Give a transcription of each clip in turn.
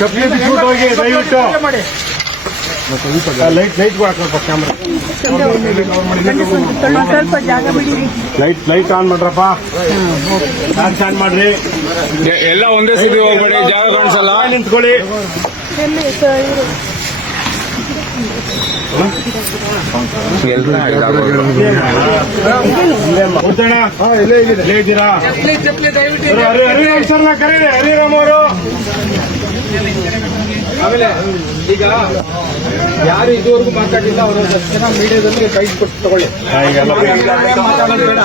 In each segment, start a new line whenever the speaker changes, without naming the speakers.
ಹೋಗಿ ದಯವಿಟ್ಟು light light ಹಾಕಪ್ಪ camera
ಸ್ವಲ್ಪ ಜಾಗ ಬಿಡಿ.
ಲೈಟ್ ಲೈಟ್ ಆನ್ ಮಾಡ್ರಪ್ಪ. ಆನ್ ಮಾಡ್ರಿ.
ಎಲ್ಲ ಒಂದೇ ಸಿಗಿ ಹೋಗ್ಬೇಡಿ ಜಾಗ ಕಾಣಿಸಲ್ಲ.
ನಿಂತ್ಕೊಳ್ಳಿ. ಹರಿರಾಮ್ ಅವರು
ಆಮೇಲೆ ಈಗ ಯಾರು ಇದುವರೆಗೂ ಮಾತಾಡಿಲ್ಲ ಅವರು ಜನ ಮೀಡಿಯಾದಲ್ಲಿ ಕೈ ಕೊಟ್ಟು ತಗೊಳ್ಳಿ ಮಾತಾಡೋದು ಬೇಡ.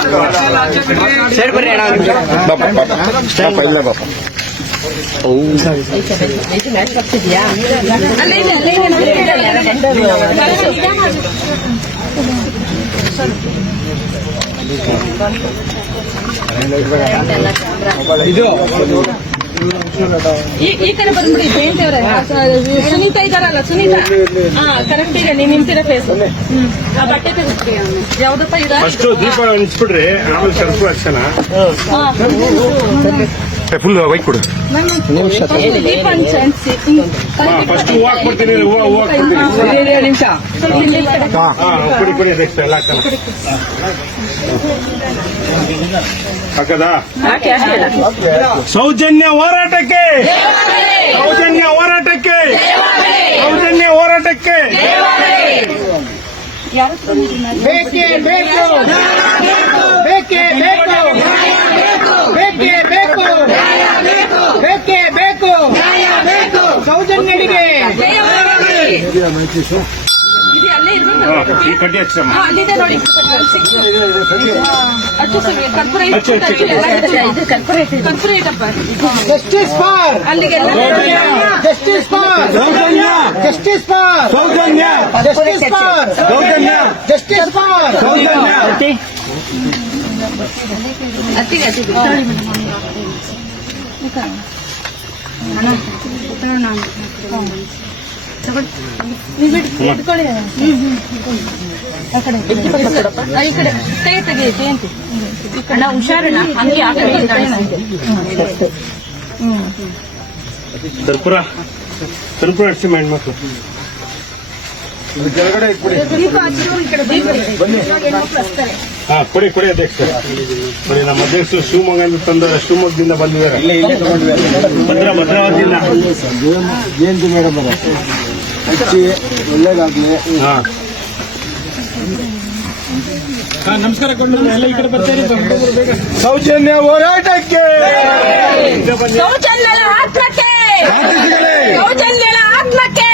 ಇದು
ಈ ಕಡೆ ಬಂದ್ಬಿಡಿ ಜಯಂತಿ ಅವರ. ಸುನೀತಾ ಇದಾರಲ್ಲ ಸುನೀತಾ? ಹಾ ಕರೆಕ್ಟ್ ಈಗ ನೀವು ನಿಂತಿರೋ ಫೇಸ್ ಆ ಬಟ್ಟೆ ತೆಗಿಸ್ಬಿಡಿ ಯಾವ್ದಪ್ಪ ಇದ?
ಫಸ್ಟ್ ದೀಪ ಹಂಚ್ಬಿಡ್ರಿ ಆಮೇಲೆ ಸರ್ಪು
ಹಾ.
ಫುಲ್ ವೈಟ್ ಕೊಡು. ಫಸ್ಟ್ ಹೂವು ಹಾಕ್ಬಿಡ್ತೀನಿ ಹೂವು ಹೂವು ಹಾಕ್ಬಿಡ್ತೀನಿ
ಸ್ವಲ್ಪ ಇಲ್ಲಿ ಈ ಕಡೆ.
ಹಾ ಕುಡಿ ಕುಡಿ ಅದಕ್ಕೆ ಎಲ್ಲ ಹಾಕದಾ ಸೌಜನ್ಯ ಹೋರಾಟಕ್ಕೆ ಸೌಜನ್ಯ ಹೋರಾಟಕ್ಕೆ ಸೌಜನ್ಯ ಹೋರಾಟಕ್ಕೆ
ಬೇಕು ಬೇಕೇ ಬೇಕು ಬೇಕೇ ಜಸ್ಟಿಸ್ ಫಾರ್
ಅಲ್ಲಿಗೆಲ್ಲ
justice for justice for
Soujanya
justice for
Soujanya
justice for
ಅತ್ತಿಗೆ ಅತ್ತಿಗೆ ಹುಷಾರಣ್ಣ ಹಂಗೆ
ಕರ್ಪೂರ ಕರ್ಪೂರ ಹೆಣ್ಮಕ್ಳು
ಕೆಳಗಡೆ
ಬನ್ನಿ
ಹಾ ಕೊಡಿ ಕೊಡಿ ಅಧ್ಯಕ್ಷ. ಕೊಡಿ ನಮ್ಮ ಅಧ್ಯಕ್ಷರು ಶಿವಮೊಗ್ಗದಿಂದ ತಂದ ಶಿವಮೊಗ್ಗದಿಂದ ಬಂದಿದ್ದಾರೆ. ಭದ್ರ ಭದ್ರಾವತಿಯಿಂದ
ಜಯಂತಿ ಮೇಡಮ್ ಹಚ್ಚಿ ಒಳ್ಳೇದಾಗ್ಲಿ.
ಹಾ.
ಸೌಜನ್ಯ ಹೋರಾಟಕ್ಕೆ!
ಸೌಜನ್ಯ ಆತ್ಮಕ್ಕೆ! ಸೌಜನ್ಯ ಆತ್ಮಕ್ಕೆ!